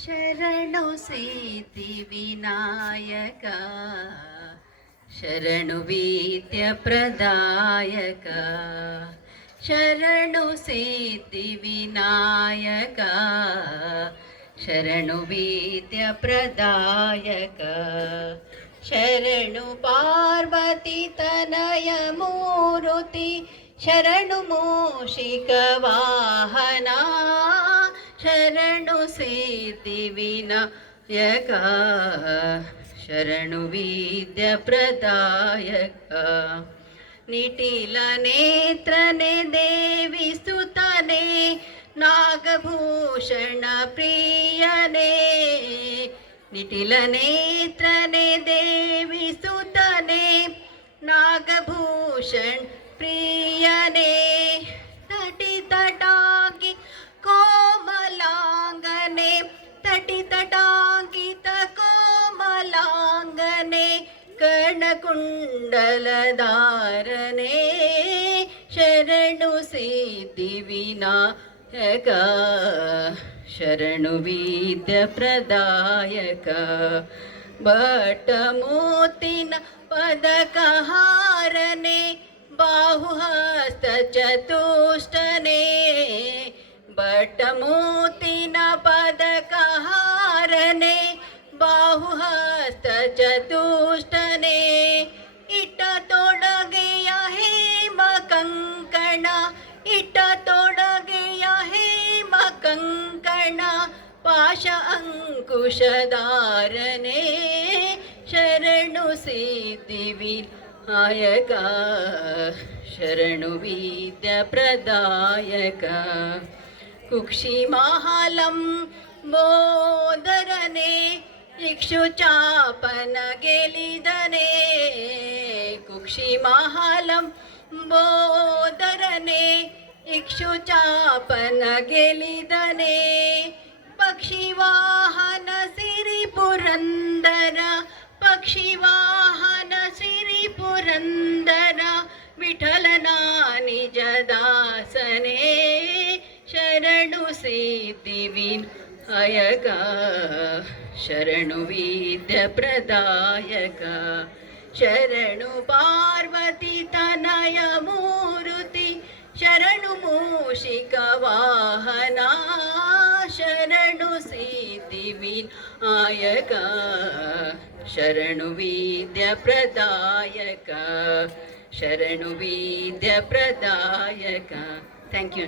ಶರಣು ಸಿದ್ಧಿ ವಿನಾಯಕ ಶರಣು ವಿದ್ಯ ಪ್ರದಾಯಕ ಶರಣು ಸಿದ್ಧಿ ವಿನಾಯಕ ಶರಣು ವಿದ್ಯ ಪ್ರದಾಯಕ ಶರಣು ಪಾರ್ವತಿ ತನಯ ಮೂರುತಿ ಶರಣು ಮೂಷಿಕ ವಾಹನ ಶರಣು ಸಿದ್ಧಿ ವಿನಾಯಕ ಶರಣು ವಿದ್ಯ ಪ್ರದಾಯಕ ನಿಟಿಲ ನೇತ್ರನೆ ದೇವಿ ಸ್ತುತನೆ ನಾಗಭೂಷಣ ಪ್ರಿಯನೇ ನಿಟಿಲ ನೇತ್ರನೆ ದೇವಿ ಸ್ತುತನೆ ನಾಗಭೂಷಣ ಪ್ರಿಯನೇ ತಟಿತಟಾಗಿ ಕೋಮಲಾಂಗನೆ ತಟಿತಟಾಂಗಿತ ಕೋಮಲಾಂಗನೆ ಕರ್ಣಕುಂಡಲಧಾರನೆ ಶರಣು ಸಿದ್ಧಿ ವಿನಾಯಕ ಶರಣು ವಿದ್ಯ ಪ್ರದಾಯಕ ಬಟಮೋತಿನ ಪದಕಹಾರನೆ ಬಾಹುಹಸ್ತ ಚತುಷ್ಟನೆ ಬಟಮೋತಿನ ಪದಕಹಾರನೆ ಬಾಹುಹಸ್ತ ಚತುಷ್ಟನೆ ಇಟ್ಟ ತೊಡಗೆಯ ಹೇಮ ಕಂಕಣ ಇಟ್ಟ ತೊಡಗೆಯ ಹೇಮ ಕಂಕಣ ಪಾಶ ಅಂಕುಶಧಾರನೆ ಶರಣು ಸಿದ್ಧಿ ವಿನಾಯಕ ಶರಣು ವಿದ್ಯ ಪ್ರದಾಯಕ ಕುಕ್ಷಿ ಮಹಾಲಂ ಬೋದರನೆ ಇಕ್ಷು ಚಾಪನ ಗೆಲಿದನೆ ಕುಕ್ಷಿ ಮಹಾಲಂ ಬೋದರನೆ ಇಕ್ಷು ಚಾಪನ ಗೆಲಿದನೆ ಪಕ್ಷಿ ವಾಹನ ಸಿರಿ ಪುರಂದರ ಪಕ್ಷಿ ವಾಹನ ಸಿರಿ ಪುರಂದರ ವಿಠಲನ ನಿಜ ದಾಸನೇ ಶರಣು ಸಿದ್ಧಿ ವಿನಾಯಕ ಶರಣು ವಿದ್ಯ ಪ್ರದಾಯಕ ಶರಣು ಪಾರ್ವತಿ ತನಯ ಮೂರುತಿ ಶರಣು ಮೂಷಿಕ ವಾಹನ ಶರಣು ಸಿದ್ಧಿ ವಿನಾಯಕ ಶರಣು ವಿದ್ಯ ಪ್ರದಾಯಕ ಶರಣು ವಿದ್ಯ ಪ್ರದಾಯಕ ಥ್ಯಾಂಕ್ ಯು.